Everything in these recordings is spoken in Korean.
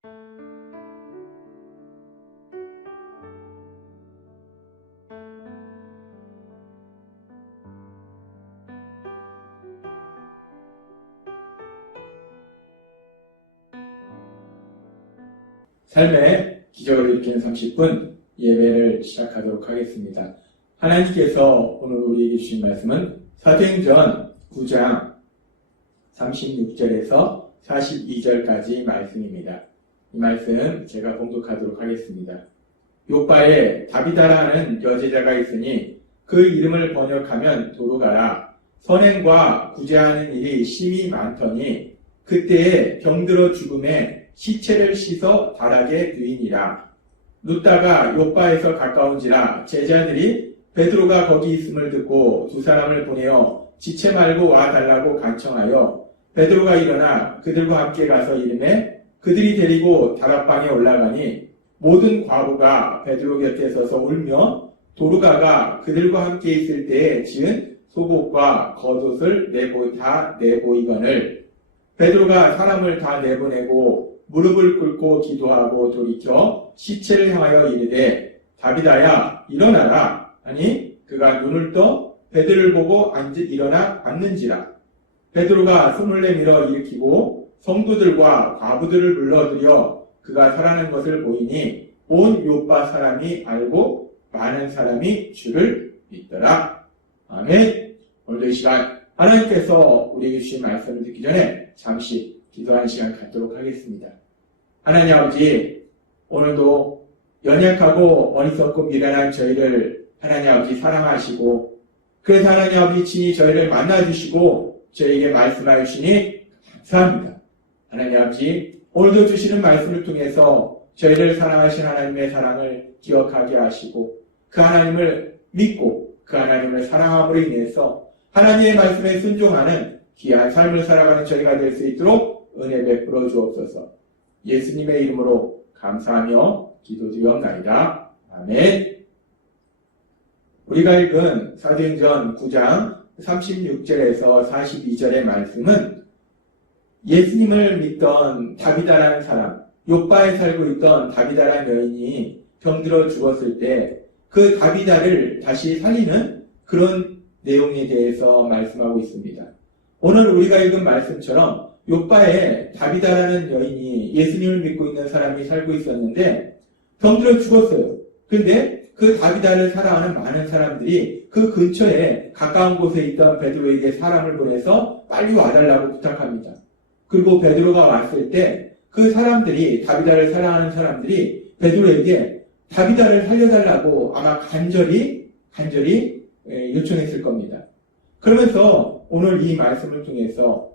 삶의 기적을 일으키는 30분 예배를 시작하도록 하겠습니다. 하나님께서 오늘 우리에게 주신 말씀은 사도행전 9장 36절에서 42절까지 말씀입니다. 이 말씀 제가 봉독하도록 하겠습니다. 요바에 다비다라는 여제자가 있으니 그 이름을 번역하면 도로가라. 선행과 구제하는 일이 심히 많더니 그때에 병들어 죽음에 시체를 씻어 다락에 누이니라. 눕다가 요바에서 가까운지라 제자들이 베드로가 거기 있음을 듣고 두 사람을 보내어 지체 말고 와달라고 간청하여 베드로가 일어나 그들과 함께 가서 이르매 그들이 데리고 다락방에 올라가니 모든 과부가 베드로 곁에 서서 울며 도르가가 그들과 함께 있을 때에 지은 속옷과 겉옷을 다 내보이거늘 베드로가 사람을 다 내보내고 무릎을 꿇고 기도하고 돌이켜 시체를 향하여 이르되 다비다야 일어나라 하니 그가 눈을 떠 베드로를 보고 일어나 앉는지라. 베드로가 숨을 내밀어 일으키고 성도들과 과부들을 불러들여 그가 살아난 것을 보이니 온 요빠 사람이 알고 많은 사람이 주를 믿더라. 아멘. 오늘도 이 시간 하나님께서 우리에게 주신 말씀을 듣기 전에 잠시 기도하는 시간 갖도록 하겠습니다. 하나님 아버지, 오늘도 연약하고 어리석고 미련한 저희를 하나님 아버지 사랑하시고 그래서 하나님 아버지 친히 저희를 만나주시고 저희에게 말씀하여 주시니 감사합니다. 하나님 아버지, 오늘도 주시는 말씀을 통해서 저희를 사랑하신 하나님의 사랑을 기억하게 하시고 그 하나님을 믿고 그 하나님을 사랑함으로 인해서 하나님의 말씀에 순종하는 귀한 삶을 살아가는 저희가 될 수 있도록 은혜 베풀어 주옵소서. 예수님의 이름으로 감사하며 기도드리옵나이다. 아멘. 우리가 읽은 사도행전 9장 36절에서 42절의 말씀은 예수님을 믿던 다비다라는 사람, 요바에 살고 있던 다비다라는 여인이 병들어 죽었을 때 그 다비다를 다시 살리는 그런 내용에 대해서 말씀하고 있습니다. 오늘 우리가 읽은 말씀처럼 요바에 다비다라는 여인이 예수님을 믿고 있는 사람이 살고 있었는데 병들어 죽었어요. 그런데 그 다비다를 사랑하는 많은 사람들이 그 근처에 가까운 곳에 있던 베드로에게 사람을 보내서 빨리 와달라고 부탁합니다. 그리고 베드로가 왔을 때 그 사람들이 다비다를 사랑하는 사람들이 베드로에게 다비다를 살려달라고 아마 간절히 요청했을 겁니다. 그러면서 오늘 이 말씀을 통해서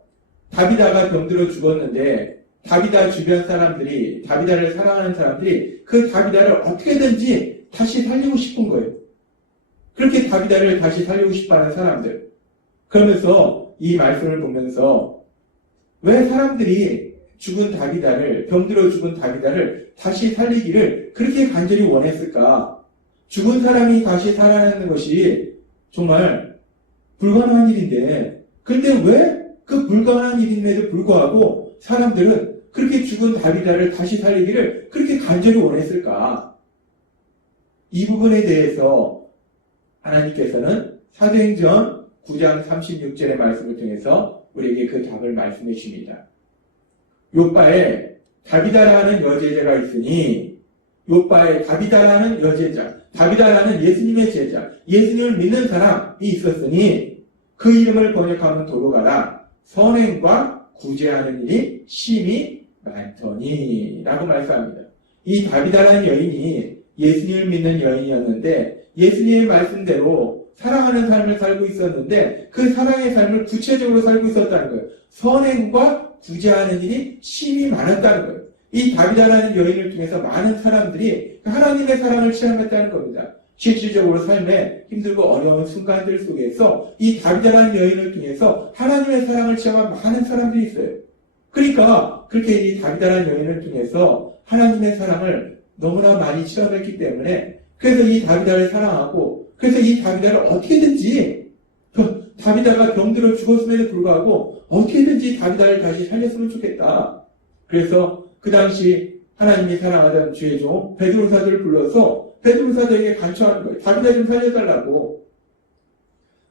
다비다가 병들어 죽었는데 다비다 주변 사람들이 다비다를 사랑하는 사람들이 그 다비다를 어떻게든지 다시 살리고 싶은 거예요. 그렇게 다비다를 다시 살리고 싶어하는 사람들. 그러면서 이 말씀을 보면서 왜 사람들이 병들어 죽은 다비다를 다시 살리기를 그렇게 간절히 원했을까? 죽은 사람이 다시 살아나는 것이 정말 불가능한 일인데, 근데 왜 그 불가능한 일임에도 불구하고 사람들은 그렇게 죽은 다비다를 다시 살리기를 그렇게 간절히 원했을까? 이 부분에 대해서 하나님께서는 사도행전 9장 36절의 말씀을 통해서 우리에게 그 답을 말씀해 주십니다. 요바에 다비다라는 여제자가 있으니 요바에 다비다라는 여제자, 다비다라는 예수님의 제자, 예수님을 믿는 사람이 있었으니 그 이름을 번역하면 도로가라. 선행과 구제하는 일이 심히 많더니 라고 말씀합니다. 이 다비다라는 여인이 예수님을 믿는 여인이었는데 예수님의 말씀대로 사랑하는 삶을 살고 있었는데 그 사랑의 삶을 구체적으로 살고 있었다는 거예요. 선행과 구제하는 일이 심히 많았다는 거예요. 이 다비다라는 여인을 통해서 많은 사람들이 하나님의 사랑을 체험했다는 겁니다. 실질적으로 삶에 힘들고 어려운 순간들 속에서 이 다비다라는 여인을 통해서 하나님의 사랑을 체험한 많은 사람들이 있어요. 그러니까 그렇게 이 다비다라는 여인을 통해서 하나님의 사랑을 너무나 많이 체험했기 때문에 그래서 이 다비다를 사랑하고 그래서 이 다비다를 어떻게든지 다비다가 병들어 죽었음에도 불구하고 어떻게든지 다비다를 다시 살렸으면 좋겠다. 그래서 그 당시 하나님이 사랑하던 주의 종 베드로 사도를 불러서 베드로 사도에게 간청하는 거예요. 다비다 좀 살려달라고.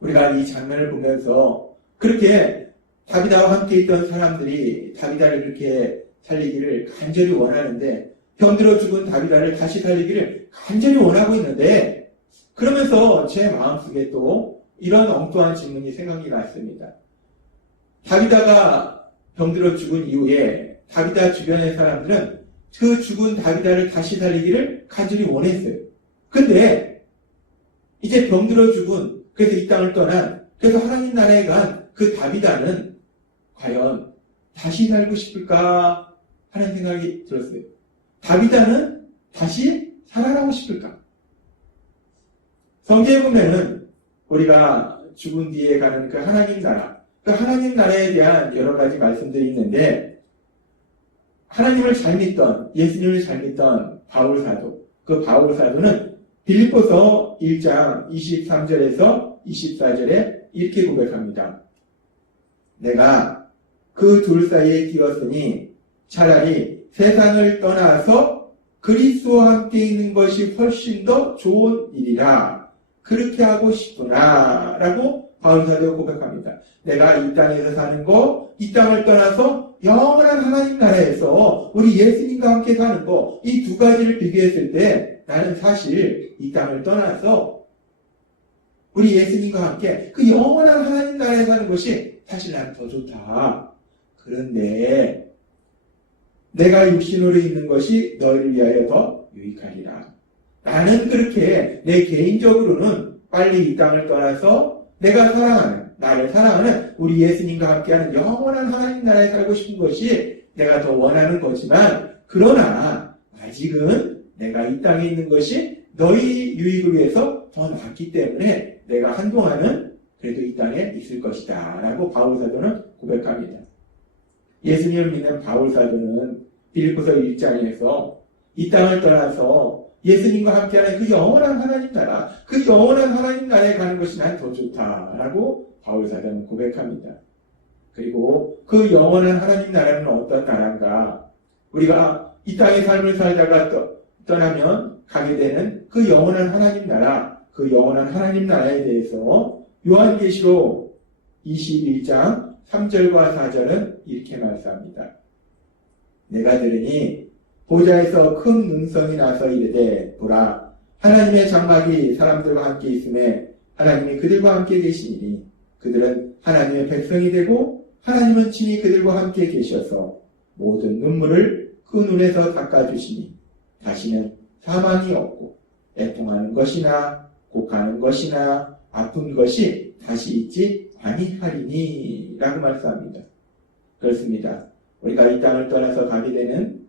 우리가 이 장면을 보면서 그렇게 다비다와 함께 있던 사람들이 다비다를 그렇게 살리기를 간절히 원하는데, 병들어 죽은 다비다를 다시 살리기를 간절히 원하고 있는데, 그러면서 제 마음속에 또 이런 엉뚱한 질문이 생각이 났습니다. 다비다가 병들어 죽은 이후에 다비다 주변의 사람들은 그 죽은 다비다를 다시 살리기를 간절히 원했어요. 근데 이제 병들어 죽은, 그래서 이 땅을 떠난, 그래서 하나님 나라에 간 그 다비다는 과연 다시 살고 싶을까 하는 생각이 들었어요. 다비다는 다시 살아나고 싶을까? 성경에 보면은 우리가 죽은 뒤에 가는 그 하나님 나라, 그 하나님 나라에 대한 여러 가지 말씀들이 있는데, 하나님을 잘 믿던, 예수님을 잘 믿던 바울 사도, 그 바울 사도는 빌립보서 1장 23절에서 24절에 이렇게 고백합니다. 내가 그 둘 사이에 끼었으니 차라리 세상을 떠나서 그리스도와 함께 있는 것이 훨씬 더 좋은 일이라 그렇게 하고 싶구나 라고 바울 사도가 고백합니다. 내가 이 땅에서 사는 거, 이 땅을 떠나서 영원한 하나님 나라에서 우리 예수님과 함께 사는 거, 이 두 가지를 비교했을 때 나는 사실 이 땅을 떠나서 우리 예수님과 함께 그 영원한 하나님 나라에 사는 것이 사실 나는 더 좋다. 그런데 내가 육신으로 있는 것이 너희를 위하여 더 유익하리라. 나는 그렇게 내 개인적으로는 빨리 이 땅을 떠나서 내가 사랑하는, 나를 사랑하는 우리 예수님과 함께하는 영원한 하나님 나라에 살고 싶은 것이 내가 더 원하는 거지만, 그러나 아직은 내가 이 땅에 있는 것이 너희 유익을 위해서 더 낫기 때문에 내가 한동안은 그래도 이 땅에 있을 것이다 라고 바울 사도는 고백합니다. 예수님을 믿는 바울 사도는 빌립보서 1장에서 이 땅을 떠나서 예수님과 함께하는 그 영원한 하나님 나라, 그 영원한 하나님 나라에 가는 것이 난 더 좋다라고 바울 사도는 고백합니다. 그리고 그 영원한 하나님 나라는 어떤 나라인가? 우리가 이 땅의 삶을 살다가 떠나면 가게 되는 그 영원한 하나님 나라, 그 영원한 하나님 나라에 대해서 요한계시록 21장 3절과 4절은 이렇게 말씀합니다. 내가 들으니 보좌에서 큰 음성이 나서 이르되 보라, 하나님의 장막이 사람들과 함께 있음에 하나님이 그들과 함께 계시니 그들은 하나님의 백성이 되고 하나님은 친히 그들과 함께 계셔서 모든 눈물을 그 눈에서 닦아주시니 다시는 사망이 없고 애통하는 것이나 곡하는 것이나 아픈 것이 다시 있지 아니하리니 라고 말씀합니다. 그렇습니다. 우리가 이 땅을 떠나서 가게 되는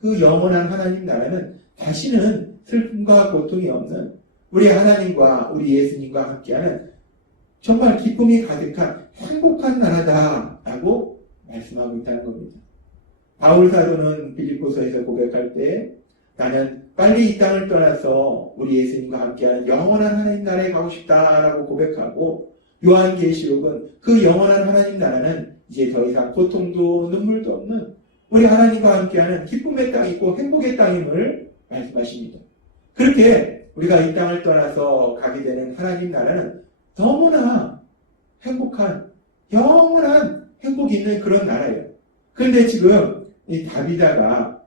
그 영원한 하나님 나라는 다시는 슬픔과 고통이 없는 우리 하나님과 우리 예수님과 함께하는 정말 기쁨이 가득한 행복한 나라다라고 말씀하고 있다는 겁니다. 바울 사도는 빌립보서에서 고백할 때 나는 빨리 이 땅을 떠나서 우리 예수님과 함께하는 영원한 하나님 나라에 가고 싶다라고 고백하고, 요한계시록은 그 영원한 하나님 나라는 이제 더 이상 고통도 눈물도 없는 우리 하나님과 함께하는 기쁨의 땅이고 행복의 땅임을 말씀하십니다. 그렇게 우리가 이 땅을 떠나서 가게 되는 하나님 나라는 너무나 행복한 영원한 행복이 있는 그런 나라예요. 그런데 지금 이 다비다가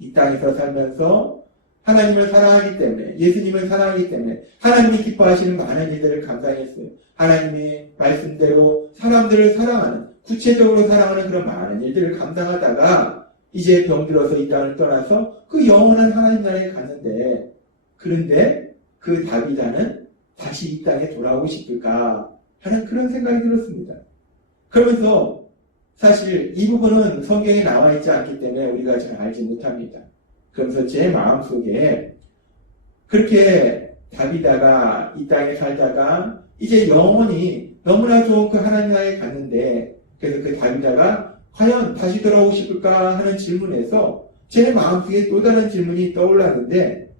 이 땅에서 살면서 하나님을 사랑하기 때문에, 예수님을 사랑하기 때문에 하나님이 기뻐하시는 많은 일들을 감당했어요. 하나님의 말씀대로 사람들을 사랑하는, 구체적으로 사랑하는 그런 많은 일들을 감당하다가 이제 병들어서 이 땅을 떠나서 그 영원한 하나님 나라에 갔는데, 그런데 그 다비다는 다시 이 땅에 돌아오고 싶을까 하는 그런 생각이 들었습니다. 그러면서 사실 이 부분은 성경에 나와 있지 않기 때문에 우리가 잘 알지 못합니다. 그러면서 제 마음속에 그렇게 다비다가 이 땅에 살다가 이제 영원히 너무나 좋은 그 하나님 나라에 갔는데, 그래서 그 다비다가 과연 다시 돌아오고 싶을까 하는 질문에서 제 마음속에 또 다른 질문이 떠올랐는데,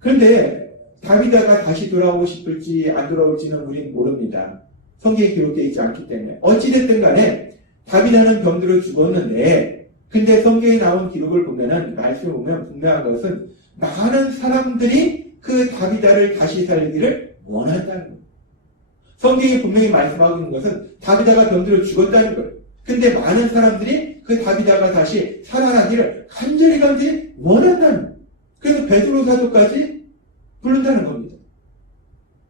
그런데 다비다가 다시 돌아오고 싶을지 안 돌아올지는 우리는 모릅니다. 성경에 기록되어 있지 않기 때문에. 어찌됐든 간에 다비다는 병들어 죽었는데 근데 성경에 나온 기록을 보면은, 말씀을 보면 분명한 것은 많은 사람들이 그 다비다를 다시 살리기를 원한다는 거예요. 성경이 분명히 말씀하고 있는 것은 다비다가 병들어 죽었다는 거예요. 근데 많은 사람들이 그 다비다가 다시 살아나기를 간절히 원한다는 거예요. 그래서 베드로 사도까지 부른다는 겁니다.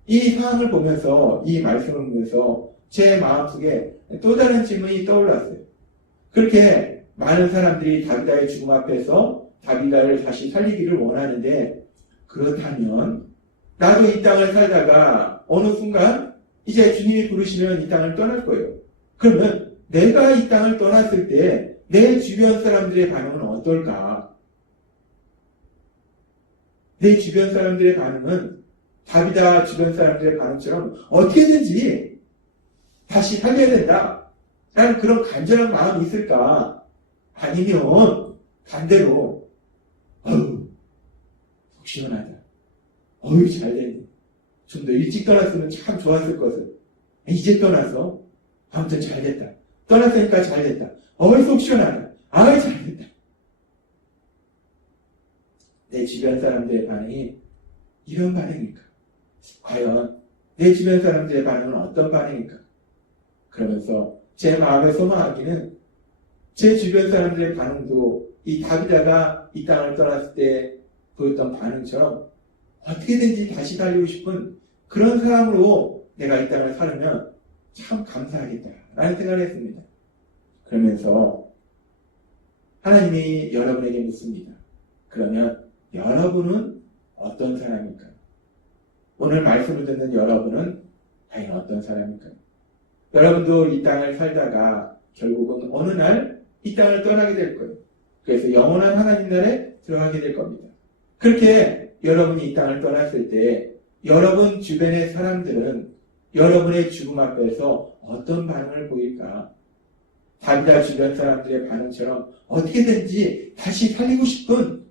이 상황을 보면서, 이 말씀을 보면서 제 마음속에 또 다른 질문이 떠올랐어요. 그렇게 많은 사람들이 다비다의 죽음 앞에서 다비다를 다시 살리기를 원하는데, 그렇다면 나도 이 땅을 살다가 어느 순간 이제 주님이 부르시면 이 땅을 떠날 거예요. 그러면 내가 이 땅을 떠났을 때 내 주변 사람들의 반응은 어떨까? 내 주변 사람들의 반응은 다비다 주변 사람들의 반응처럼 어떻게든지 다시 살려야 된다 라는 그런 간절한 마음이 있을까? 아니면 반대로 속 시원하다, 잘됐네, 좀 더 일찍 떠났으면 참 좋았을 것을, 이제 떠나서 아무튼 잘됐다, 떠났으니까 잘됐다, 속 시원하다, 잘됐다. 내 주변 사람들의 반응이 이런 반응일까? 과연 내 주변 사람들의 반응은 어떤 반응일까? 그러면서 제 마음에 소망하기는 제 주변 사람들의 반응도 이 다비다가 이 땅을 떠났을 때 보였던 반응처럼 어떻게든지 다시 살리고 싶은 그런 사람으로 내가 이 땅을 살면 참 감사하겠다라는 생각을 했습니다. 그러면서 하나님이 여러분에게 묻습니다. 그러면 여러분은 어떤 사람일까요? 오늘 말씀을 듣는 여러분은 과연 어떤 사람일까요? 여러분도 이 땅을 살다가 결국은 어느 날 이 땅을 떠나게 될 거예요. 그래서 영원한 하나님 나라에 들어가게 될 겁니다. 그렇게 여러분이 이 땅을 떠났을 때 여러분 주변의 사람들은 여러분의 죽음 앞에서 어떤 반응을 보일까? 다비다 주변 사람들의 반응처럼 어떻게든지 다시 살리고 싶은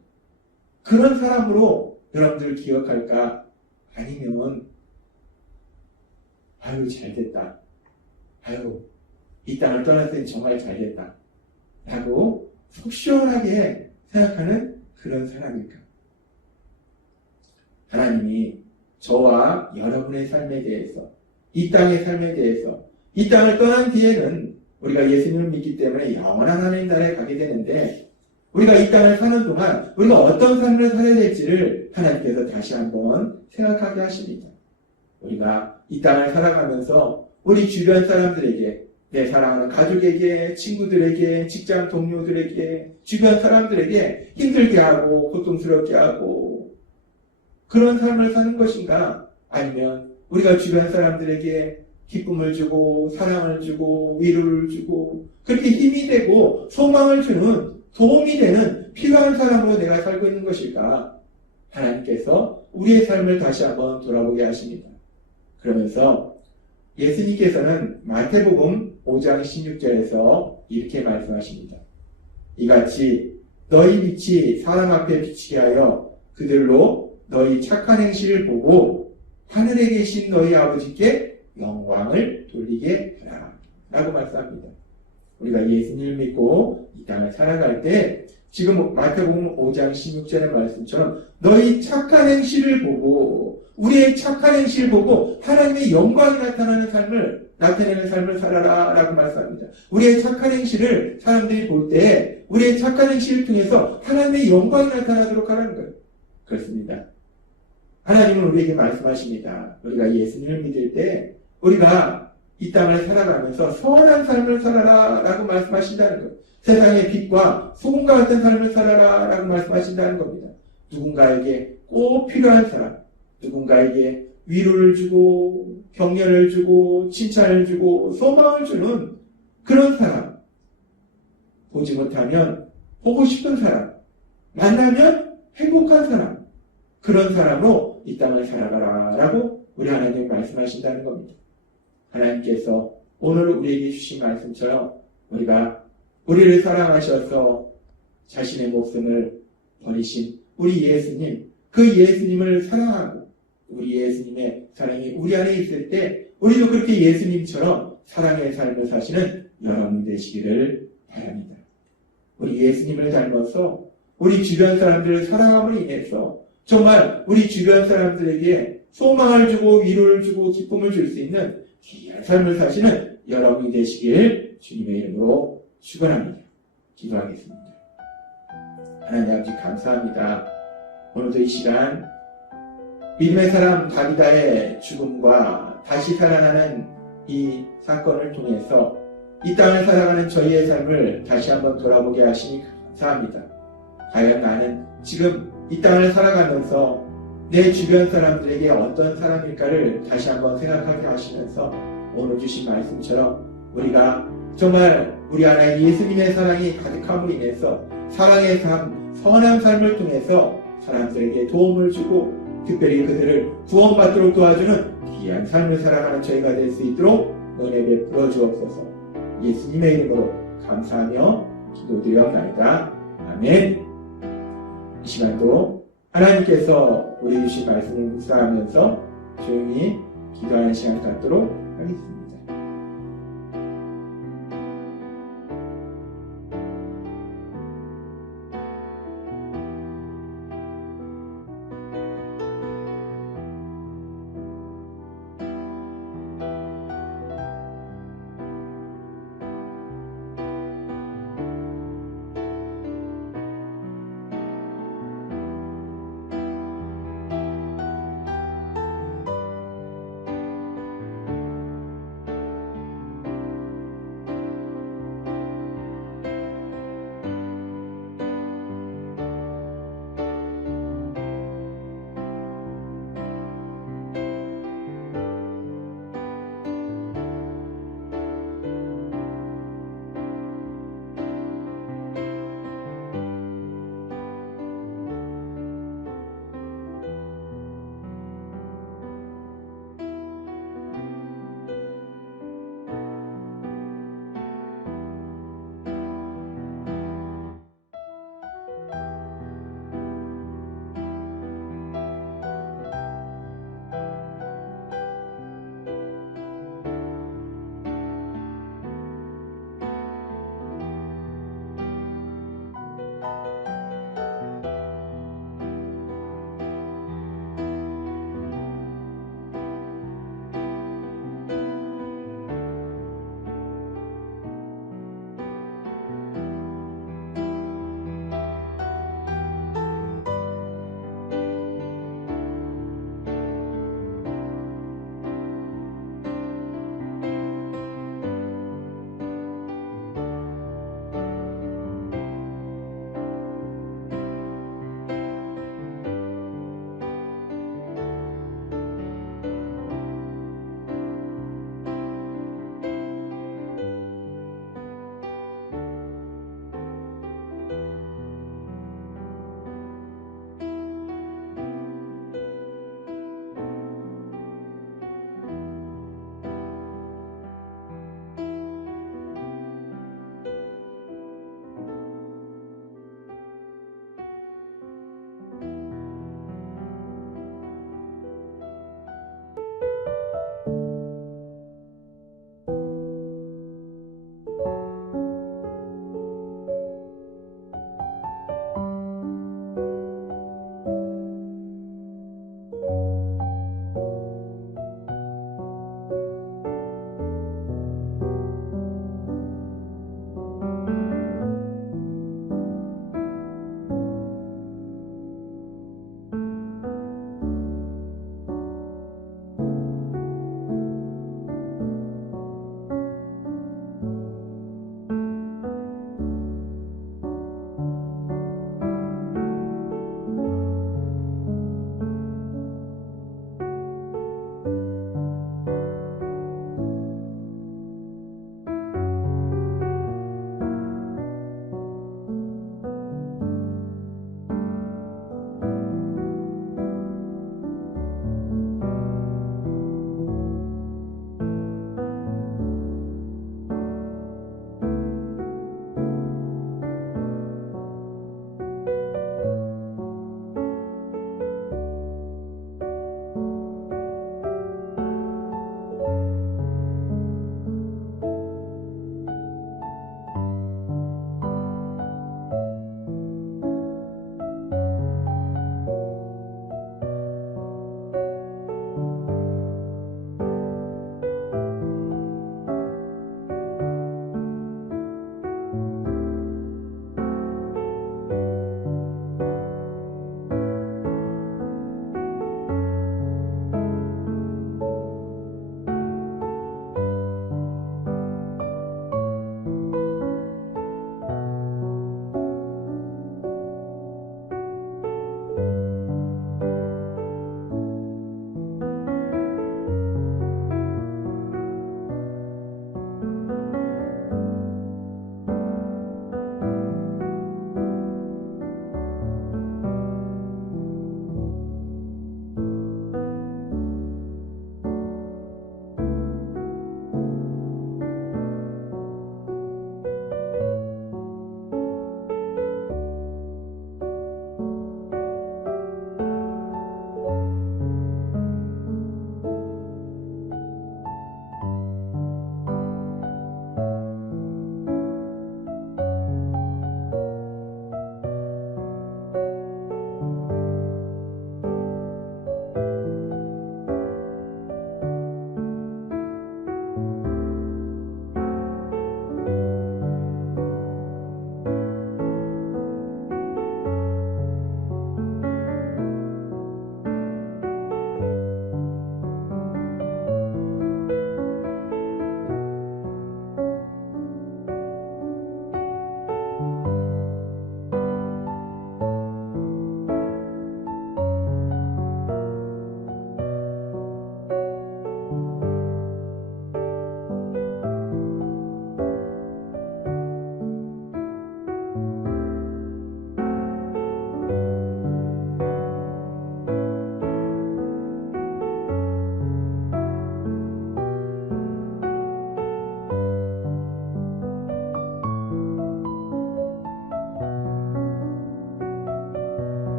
그런 사람으로 여러분들을 기억할까? 아니면 잘됐다, 이 땅을 떠났을 때 정말 잘됐다 라고 속 시원하게 생각하는 그런 사람일까? 하나님이 저와 여러분의 삶에 대해서, 이 땅의 삶에 대해서, 이 땅을 떠난 뒤에는 우리가 예수님을 믿기 때문에 영원한 하나님 나라에 가게 되는데, 우리가 이 땅을 사는 동안 우리가 어떤 삶을 살아야 될지를 하나님께서 다시 한번 생각하게 하십니다. 우리가 이 땅을 살아가면서 우리 주변 사람들에게, 내 사랑하는 가족에게, 친구들에게, 직장 동료들에게, 주변 사람들에게 힘들게 하고 고통스럽게 하고 그런 삶을 사는 것인가? 아니면 우리가 주변 사람들에게 기쁨을 주고 사랑을 주고 위로를 주고 그렇게 힘이 되고 소망을 주는, 도움이 되는 필요한 사람으로 내가 살고 있는 것일까? 하나님께서 우리의 삶을 다시 한번 돌아보게 하십니다. 그러면서 예수님께서는 마태복음 5장 16절에서 이렇게 말씀하십니다. 이같이 너희 빛이 사람 앞에 비치게 하여 그들로 너희 착한 행실을 보고 하늘에 계신 너희 아버지께 영광을 돌리게 하라 라고 말씀합니다. 우리가 예수님을 믿고 이 땅을 살아갈 때 지금 마태복음 5장 16절의 말씀처럼 너희 착한 행실을 보고, 우리의 착한 행실을 보고 하나님의 영광이 나타내는 삶을 살아라 라고 말씀합니다. 우리의 착한 행실을 사람들이 볼 때 우리의 착한 행실을 통해서 하나님의 영광이 나타나도록 하라는 거예요. 그렇습니다. 하나님은 우리에게 말씀하십니다. 우리가 예수님을 믿을 때 우리가 이 땅을 살아가면서 선한 삶을 살아라 라고 말씀하신다는 거예요. 세상의 빛과 소금과 같은 삶을 살아라 라고 말씀하신다는 겁니다. 누군가에게 꼭 필요한 사람, 누군가에게 위로를 주고 격려를 주고 칭찬을 주고 소망을 주는 그런 사람, 보지 못하면 보고 싶은 사람, 만나면 행복한 사람, 그런 사람으로 이 땅을 살아가라 라고 우리 하나님이 말씀하신다는 겁니다. 하나님께서 오늘 우리에게 주신 말씀처럼 우리를 사랑하셔서 자신의 목숨을 버리신 우리 예수님, 그 예수님을 사랑하고 우리 예수님의 사랑이 우리 안에 있을 때 우리도 그렇게 예수님처럼 사랑의 삶을 사시는 여러분 되시기를 바랍니다. 우리 예수님을 닮아서 우리 주변 사람들을 사랑함으로 인해서 정말 우리 주변 사람들에게 소망을 주고 위로를 주고 기쁨을 줄 수 있는 귀한 삶을 사시는 여러분이 되시길 주님의 이름으로 축원합니다. 기도하겠습니다. 하나님 아버지 감사합니다. 오늘도 이 시간 믿음의 사람 다비다의 죽음과 다시 살아나는 이 사건을 통해서 이 땅을 살아가는 저희의 삶을 다시 한번 돌아보게 하시니 감사합니다. 과연 나는 지금 이 땅을 살아가면서 내 주변 사람들에게 어떤 사람일까를 다시 한번 생각하게 하시면서 오늘 주신 말씀처럼 우리가 정말 우리 안에 예수님의 사랑이 가득함으로 인해서 사랑의 삶, 선한 삶을 통해서 사람들에게 도움을 주고 특별히 그들을 구원받도록 도와주는 귀한 삶을 살아가는 저희가 될 수 있도록 은혜 베풀어 주옵소서. 예수님의 이름으로 감사하며 기도드리옵나이다. 아멘. 이 시간도 하나님께서 우리 주신 말씀을 묵상하면서 조용히 기도하는 시간 갖도록 하겠습니다.